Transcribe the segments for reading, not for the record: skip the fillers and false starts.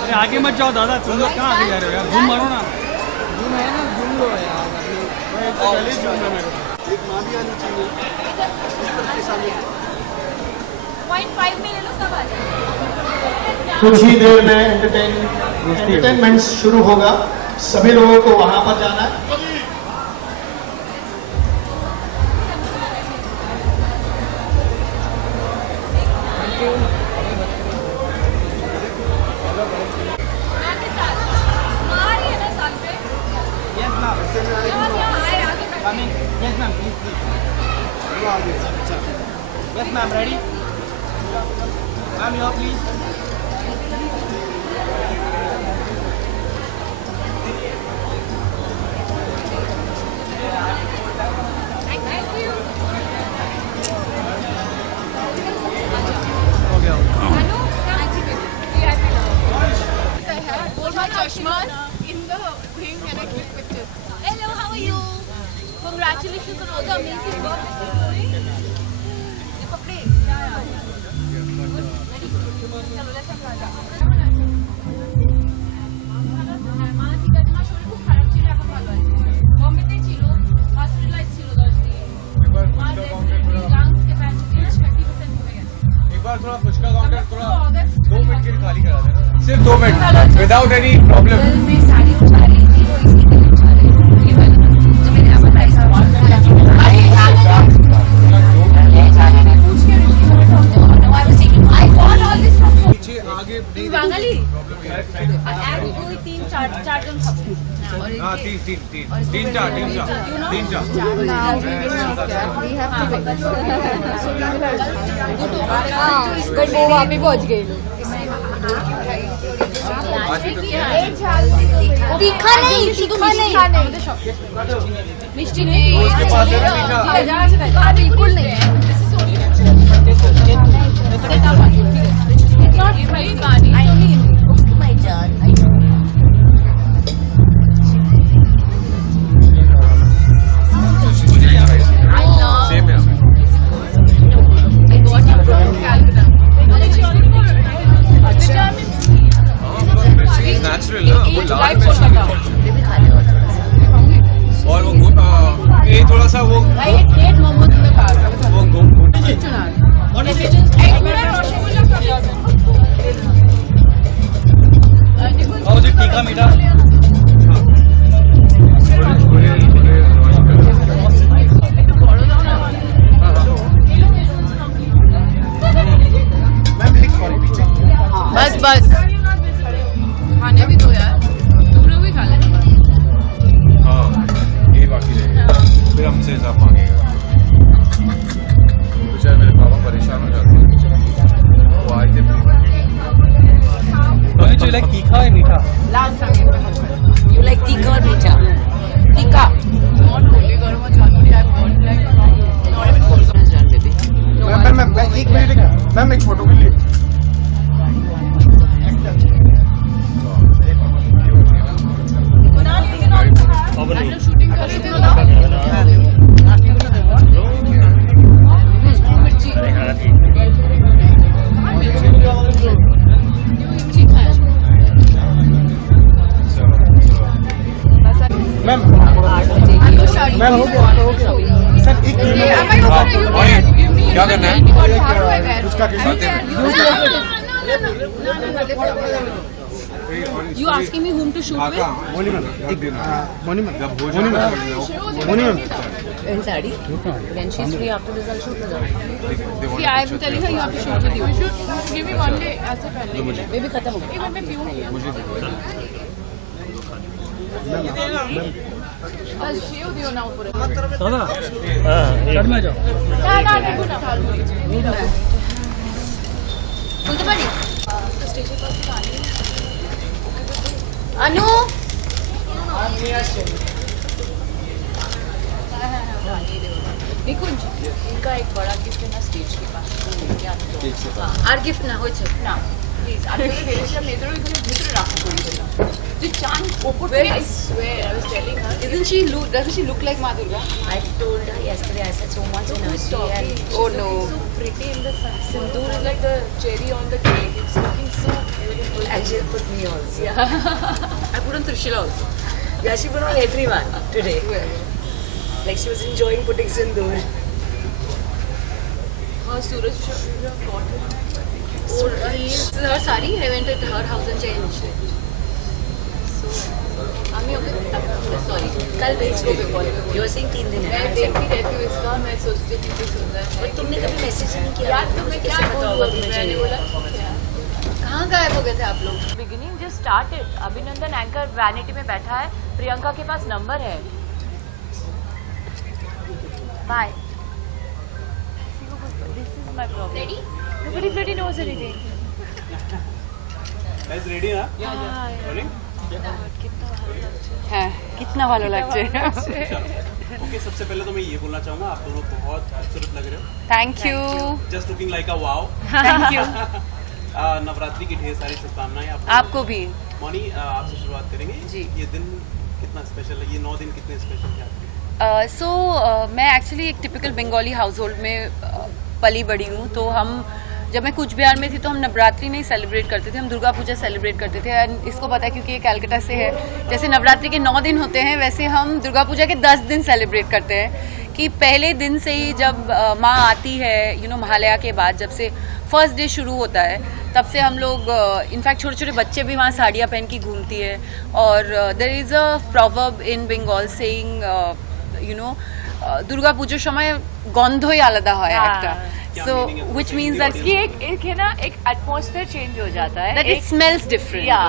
अरे आगे मत जाओ दादा, तुम लोग कहाँ आगे जा रहे हो यार? घूम मारो ना। घूम है ना, घूम लो यार। गली घूम रहा मेरे को। एक माँ भी आनी चाहिए। 0.5 में ले लो सब आ जाए। कुछ ही देर में एंटरटेनमेंट शुरू होगा। सभी लोगों को वहां पर जाना है। Yes ma'am, please. Yes ma'am, ready? Ma'am, here please. Chashmas in the thing and I click pictures. Hello, how are you? Congratulations on all the amazing work that you're doing. Dekho please. Yeah. Good. Very good. Chalo, let's have lunch. মা ঠিক আছে, মা শরীর খুব খারাপ ছিল, এখন ভালো আছে। বম্বেতে ছিল, হসপিটালাইজ ছিল 10 দিন। মার লাংস ক্যাপাসিটি 30% কমে গেছে। एक बार थोड़ा पुचका काउंटर थोड़ा 2 मिनट के लिए खाली करा देना, सिर्फ 2 मिनट विदाउट एनी प्रॉब्लम। मैं साड़ी उठा रही थी, वो इसी के लिए उठा रही थी। ये वाला जो मैंने आपको प्राइस ले जाने में पूछ के रुकी हूं। No I was taking I got all this from पीछे आगे नहीं बांगाली एंड कोई 3-4 जन सब। हां 3 4 बट वो वहां पे पहुंच गए। तीखा नहीं मिष्टी नहीं, बिल्कुल नहीं। नेचुरल ना, वो लाल और वो ये थोड़ा सा वो मोमो तुम्हें खा वो और जो तीखा मीठा बस खाने भी दो यार, तुम लोग भी खा ले। हाँ ये बाकी रहेगा, फिर हमसे हिसाब मांगेगा। बेचारे मेरे पापा परेशान हो जाते हैं, वो आए थे। तो लाइक तीखा है मीठा? लास्ट टाइम यू लाइक तीखा और मीठा? तीखा नॉट होली गर्म और चालू है, not like not even cold comes done baby. Ma'am एक मिनट, मैम एक फोटो के लिए। शूटिंग कर रहे थे ना, मैम मैम हो गया सर। एक क्या करना है? उसका You asking me whom to shoot with? Moni ma'am जब Moni ma'am In sari. When she's free after this, I'll shoot with her. See, I am telling her you have to shoot with you. You should give me one day as a पहले. Maybe खत्म हो गया. मैं पीऊंगी. बस शेव दियो ना ऊपर বলতে পারি স্টেজের পাশে দাঁড়িয়ে अनु निकुंज इनका एक बड़ा गिफ्ट है ना स्टेज के पास আর গিফট না হয়েছে না প্লিজ আর তুমি ভেবেছিলাম এদের ওইখানে ভিতরে রাখা করবে না তুই চান ওপর থেকে I swear I was telling her doesn't she look like Ma Durga? I told her yesterday, I said so much energy and Oh no. so pretty in the sun. Sindoor is like the cherry on the cake. It's looking so beautiful. And she'll put me also. I put on Trishila also. Yeah, she put on everyone today. Like she was enjoying putting sindoor. Her Suraj got it. Oh, her sari I went at her house and changed it. আমি ওকে sorry कल भेज दो You were saying 3 दिन है मैं ना? देखती रहती हूँ इसका मैं सोचती थी कि सुंदर है But तुमने कभी मैसेज नहीं किया यार तुम्हें क्या कैसे पता होगा तुम्हें मैंने चाहिए? बोला कहाँ गायब हो गए थे आप लोग beginning just started Abhinandan anchor vanity में बैठा है प्रियंका के पास नंबर है bye this is my problem ready nobody bloody knows anything Guys, ready ना? Rolling? हाँ कितना ভালো লাগছে ओके, सबसे पहले तो मैं ये बोलना चाहूँगा, आप दोनों बहुत खूबसूरत लग रहे हो. Thank you Just looking like a wow. Thank you Navratri की ढेर सारी शुभकामनाएं आपको भी मौनी, आपसे शुरुआत करेंगे. जी. ये दिन कितना स्पेशल है, ये 9 दिन कितने स्पेशल थे आपके? सो मैं एक्चुअली एक टिपिकल बंगाली हाउस होल्ड में पली बड़ी हूँ तो हम जब मैं कूच बिहार में थी तो हम नवरात्रि नहीं सेलिब्रेट करते थे, हम दुर्गा पूजा सेलिब्रेट करते थे. एंड इसको पता है क्योंकि ये कलकत्ता से है. जैसे नवरात्रि के 9 दिन होते हैं वैसे हम दुर्गा पूजा के 10 दिन सेलिब्रेट करते हैं कि पहले दिन से ही जब माँ आती है महालया के बाद जब से फर्स्ट डे शुरू होता है तब से हम लोग इनफैक्ट छोटे छोटे बच्चे भी वहाँ साड़ियाँ पहन के घूमती है. और there is a proverb in Bengal saying Durga पूजोर समय गंधई आलादा হয় একটা. So which means that एक है ना एक एटमॉस्फेयर चेंज हो जाता है that it smells different. या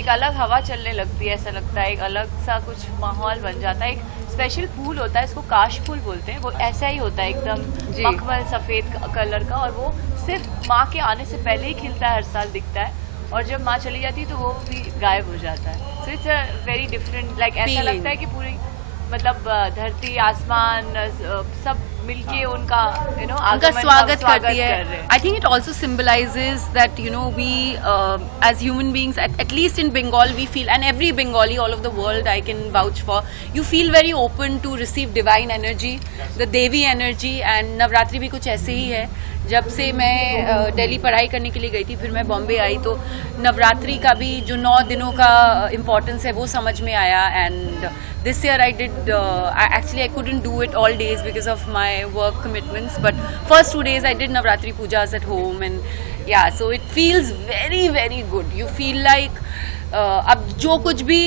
एक अलग हवा चलने लगती है ऐसा लगता है एक अलग सा कुछ माहौल बन जाता है. एक स्पेशल फूल होता है इसको काश फूल बोलते हैं वो ऐसा ही होता है एकदम जी. मखमल सफेद कलर का और वो सिर्फ माँ के आने से पहले ही खिलता है हर साल दिखता है और जब माँ चली जाती है तो वो भी गायब हो जाता है. So it's a very different like ऐसा Feeling. लगता है कि पूरी मतलब धरती आसमान सब मिलके उनका उनका स्वागत करती है. I think it also symbolises that we as human beings at least in Bengal we feel and every Bengali all of the world I can vouch for you feel very open to receive divine energy the devi energy. And Navratri भी कुछ ऐसे ही है. जब से मैं दिल्ली पढ़ाई करने के लिए गई थी फिर मैं बॉम्बे आई तो नवरात्रि का भी जो 9 दिनों का इम्पोर्टेंस है वो समझ में आया. And this year I did I couldn't do it all days because of my work commitments, but first 2 days I did Navratri pujas at home and yeah, so it feels very very good. You feel like अब जो कुछ भी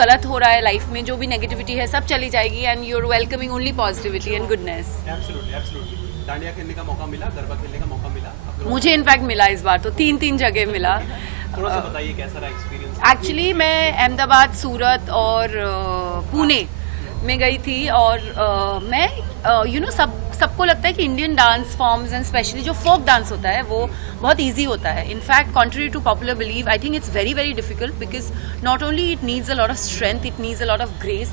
गलत हो रहा है life में जो भी नेगेटिविटी है सब चली जाएगी and you are welcoming only positivity and goodness. Absolutely. Dandiya खेलने का मौका मिला, गरबा खेलने का मौका मिला आप लोगों मुझे इनफैक्ट मिला इस बार तो 3 जगह मिला. को? थोड़ा सा बताइए कैसा रहा एक्सपीरियंस? एक्चुअली मैं अहमदाबाद सूरत और पुणे में गई थी और मैं सबको लगता है कि Indian dance forms and specially जो फोक डांस होता है वो बहुत इजी होता है. In fact contrary to popular believe I think it's very very difficult because not only it needs a lot of strength, it needs a lot of grace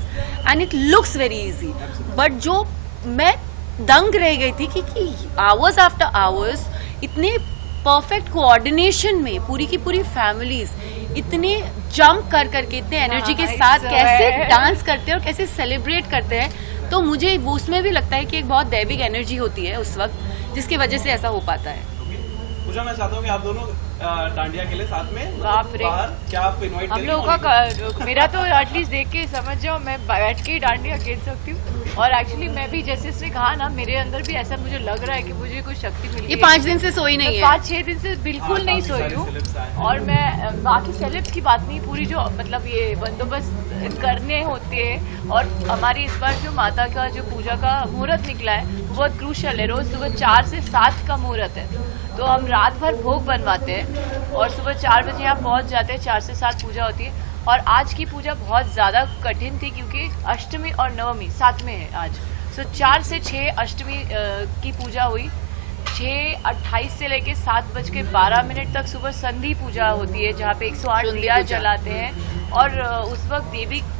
and it looks very easy. But जो मैं दंग रह गई थी कि hours after hours इतने perfect coordination में पूरी की पूरी फैमिलीज इतने जंप कर करके इतने एनर्जी के साथ कैसे डांस करते हैं और कैसे सेलिब्रेट करते हैं तो मुझे वो उसमें भी लगता है कि एक बहुत दैविक एनर्जी होती है उस वक्त जिसकी वजह से ऐसा हो पाता है. पूछा मैं चाहता हूँ कि आप दोनों डांडिया खेले साथ में बाप रे. बाहर क्या आपको इनवाइट हम लोगों का मेरा तो एटलीस्ट देख के समझ जाओ मैं बैठ के ही डांडिया खेल सकती हूँ. और एक्चुअली मैं भी जैसे इसने कहा ना मेरे अंदर भी ऐसा मुझे लग रहा है कि मुझे कुछ शक्ति मिली ये है. 5 दिन से सोई नहीं है. 5-6 दिन से बिल्कुल नहीं सोई हूँ. और मैं बाकी सेलेब्स की बात नहीं पूरी जो मतलब ये बंदोबस्त करने होते हैं और हमारी इस बार जो माता का जो पूजा का मुहूर्त निकला है वो बहुत क्रूशल है. रोज सुबह 4 से 7 का मुहूर्त है तो हम रात भर भोग बनवाते हैं और सुबह 4 बजे यहाँ पहुँच जाते हैं. 4 से 7 पूजा होती है और आज की पूजा बहुत ज़्यादा कठिन थी क्योंकि अष्टमी और नवमी साथ में है आज। सो 4 से 6 अष्टमी की पूजा हुई, 6:28 से लेके 7:12 तक सुबह संधि पूजा होती है जहाँ पे 108 दिया जलाते हैं और उस वक्त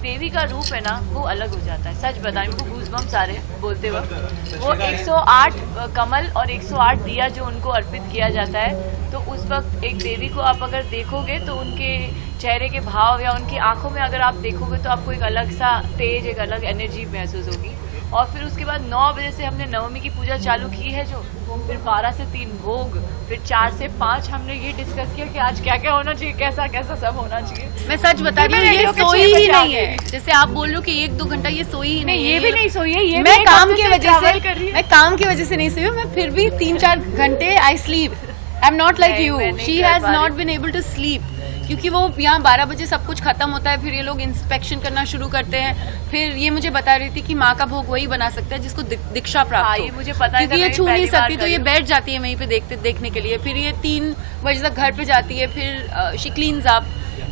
देवी का रूप है ना वो अलग हो जाता है। सच बताएं, उनको गूज़बम्स आ रहे हैं बोलते वक्त। वो 108 कमल और 108 दिया जो उनको अर्पित किया जाता है, तो उस वक्त एक देवी को आप अगर देखोगे तो उनके चेहरे के भाव या उनकी आंखों में अगर आप देखोगे तो आपको एक अलग सा तेज, एक अलग एनर्जी महसूस होगी। और फिर उसके बाद 9 बजे से हमने नवमी की पूजा चालू की है जो, फिर 12 से 3 भोग, फिर 4 से 5 हमने ये डिस्कस किया कि आज क्या क्या होना चाहिए, कैसा कैसा सब होना चाहिए। मैं सच बता रही हूँ, ये सोई ही नहीं है। जैसे आप बोल रहे हो कि 1-2 घंटा ये सोई ही नहीं है। ये भी नहीं सोई है, ये मैं भी काम की वजह ट्रैवल कर रही से है। मैं काम की वजह से नहीं सोई हूँ। मैं फिर भी 3-4 घंटे I sleep. I am not like नहीं, यू, मैं नहीं शी कर हैज पा रही। Not been able to sleep, क्योंकि वो यहाँ 12 बजे सब कुछ खत्म होता है, फिर ये लोग इंस्पेक्शन करना शुरू करते हैं। फिर ये मुझे बता रही थी कि माँ का भोग वही बना सकता है जिसको दीक्षा हाँ, प्राप्त ये हो, मुझे पता है, क्योंकि ये मैं छू नहीं पहली बार सकती, तो ये करी। बैठ जाती है वहीं पे देखने के लिए। फिर ये 3 बजे तक घर पे जाती है, फिर she cleans up,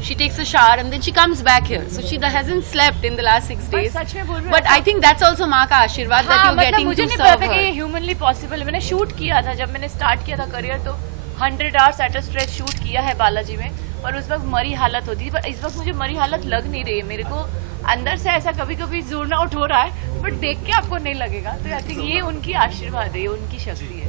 she takes a shower and then she comes back here, so she hasn't slept in the last 6 days. सच में बोल रहे हो But I think that's also माँ का आशीर्वाद that हाँ, you're मतलब getting मुझे to नहीं पता serve था कि ये her. ह्यूमनली पॉसिबल है। मैंने शूट किया था जब मैंने स्टार्ट किया था करियर, तो 100 hours at a stretch shoot किया है बालाजी में, और उस वक्त मरी हालत होती थी। पर इस वक्त मुझे मरी हालत लग नहीं रही है, मेरे को अंदर से ऐसा कभी कभी जोन आउट हो रहा है, बट देख के आपको नहीं लगेगा। तो आई थिंक ये उनकी आशीर्वाद है, ये उनकी शक्ति है।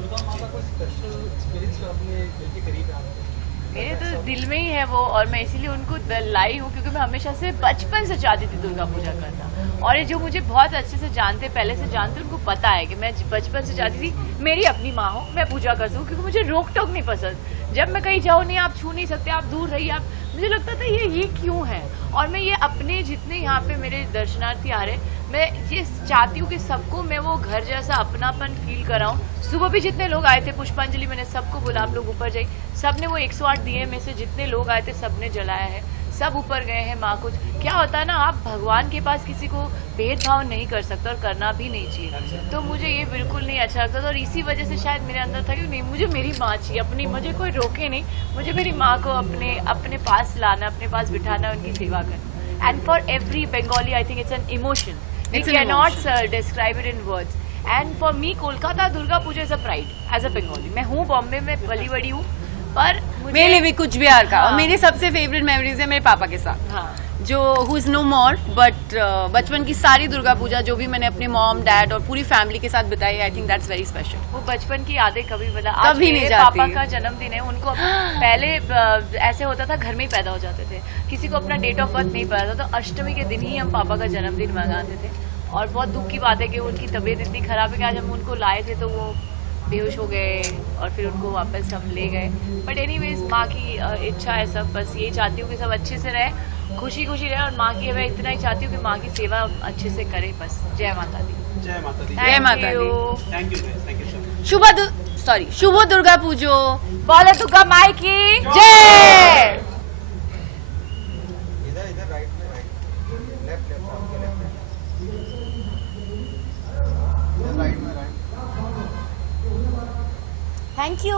मेरे तो दिल में ही है वो, और मैं इसीलिए उनको लाई हूँ क्योंकि मैं हमेशा से बचपन से चाहती थी दुर्गा पूजा करना। और ये जो मुझे बहुत अच्छे से जानते, पहले से जानते, उनको पता है कि मैं बचपन से चाहती थी मेरी अपनी माँ हो, मैं पूजा कर सकूँ, क्योंकि मुझे रोक टोक नहीं पसंद। जब मैं कहीं जाऊँ, नहीं आप छू नहीं सकते, आप दूर रहिए, आप, मुझे लगता था ये क्यों है। और मैं ये अपने जितने यहाँ पे मेरे दर्शनार्थी आ रहे, मैं ये चाहती हूँ कि सबको मैं वो घर जैसा अपनापन फील कराऊँ। सुबह भी जितने लोग आए थे पुष्पांजलि, मैंने सबको बोला आप लोग ऊपर जाइए, सबने वो 108 दिए में से जितने लोग आए थे सबने जलाया है, सब ऊपर गए हैं। माँ कुछ क्या होता है ना, आप भगवान के पास किसी को भेदभाव नहीं कर सकते और करना भी नहीं चाहिए। तो मुझे ये बिल्कुल नहीं अच्छा लगता था, और इसी वजह से शायद मेरे अंदर था कि नहीं, मुझे मेरी माँ चाहिए अपनी, मुझे कोई रोके नहीं, मुझे मेरी माँ को अपने पास लाना, अपने पास बिठाना, उनकी सेवा करना। And for every Bengali I think it's an emotion, we can not describe it in words. And for me Kolkata Durga Puja is a pride as a Bengali. मैं हूँ बॉम्बे में पली बड़ी हूँ, पर मेरे लिए भी कुछ बिहार का। हाँ। और मेरी सबसे फेवरेट मेमोरीज है मेरे पापा के साथ, हाँ, जो who is no more, but बचपन की सारी दुर्गा पूजा जो भी मैंने अपने मॉम, डैड और पूरी फैमिली के साथ बिताई, I think that's very special. वो बचपन की यादें कभी बता। आज कभी नहीं मेरे जाती। पापा का जन्मदिन है, उनको पहले ऐसे होता था घर में ही पैदा हो जाते थे, किसी को अपना डेट ऑफ बर्थ नहीं पता था, तो अष्टमी के दिन ही हम पापा का जन्मदिन मनाते थे। और बहुत दुख की बात है कि उनकी तबीयत इतनी खराब है कि आज हम उनको लाए थे तो वो बेहोश हो गए, और फिर उनको वापस हम ले गए। बट एनीवेज माँ की इच्छा है सब, बस ये चाहती हूँ कि सब अच्छे से रहे, खुशी खुशी रहे, और माँ की मैं इतना ही चाहती हूँ कि माँ की सेवा अच्छे से करे बस। जय माता दी। जय माता दी। जय माता दी। Thank you so much. शुभ दुर्गा पूजो। बोले दुर्गा माई की जय। इधर राइट में, लेफ्ट आपके लेफ्ट में, इधर राइट में, राइट। Thank you.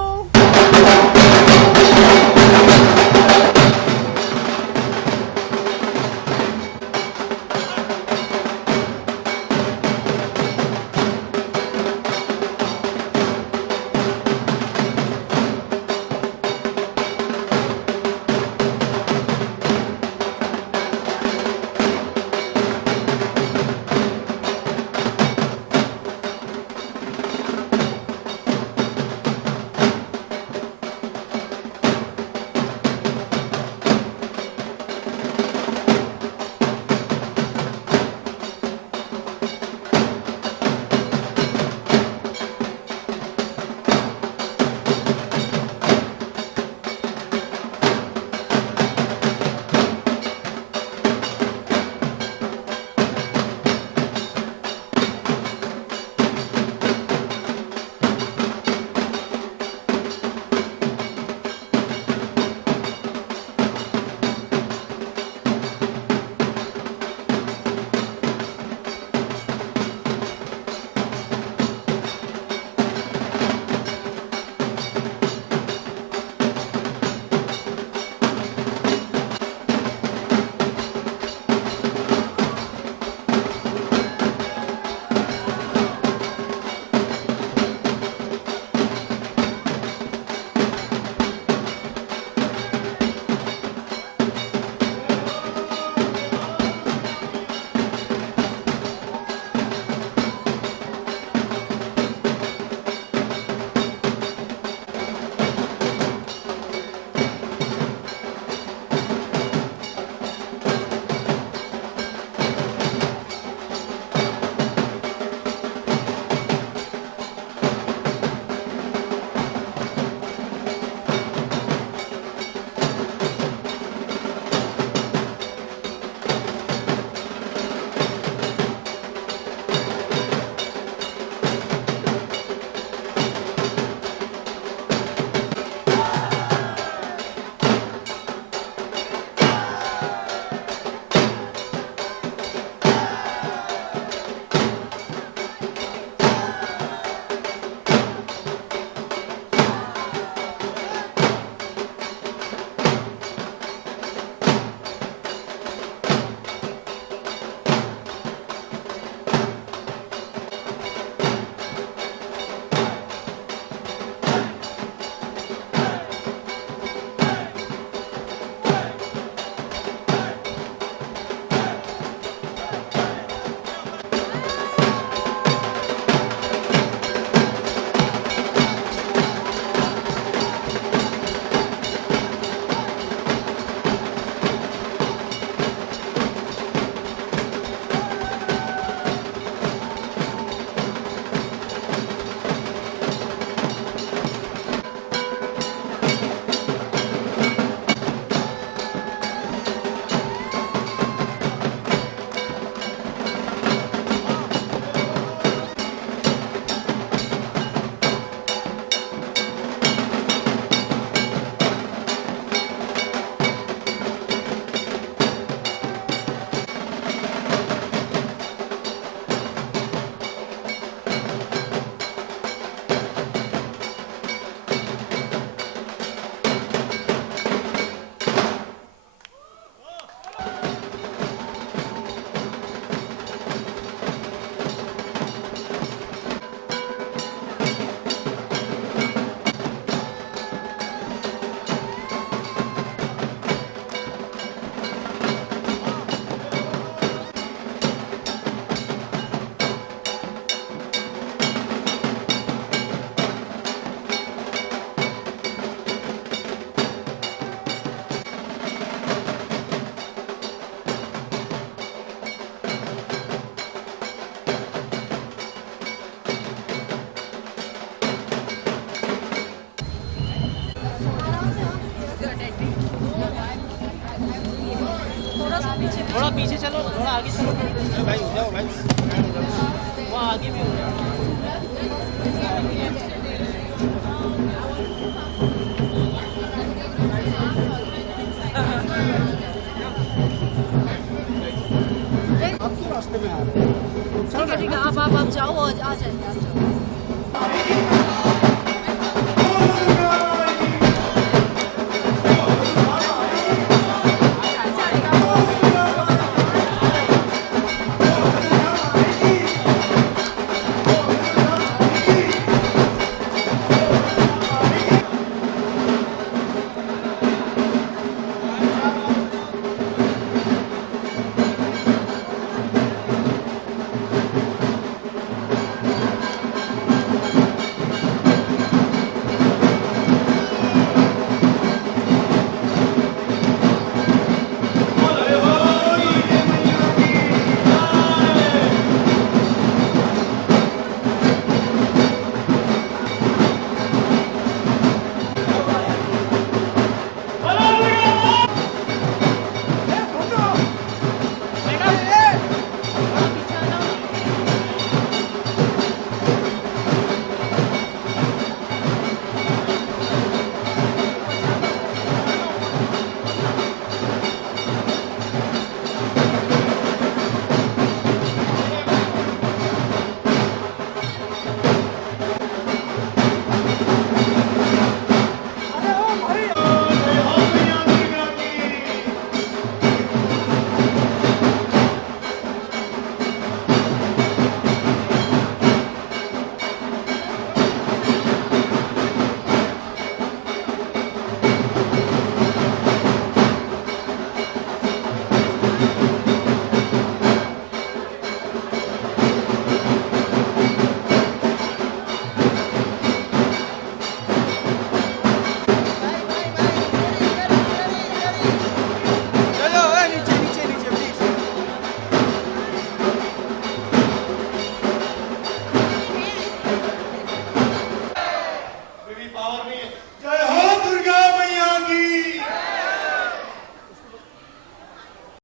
थोड़ा पीछे चलो, थोड़ा आगे चलो भाई, हो जाओ भाई, वहाँ आगे भी हो जाओ। ठीक है, आप जाओ और आ जाएंगे, आप जाओ।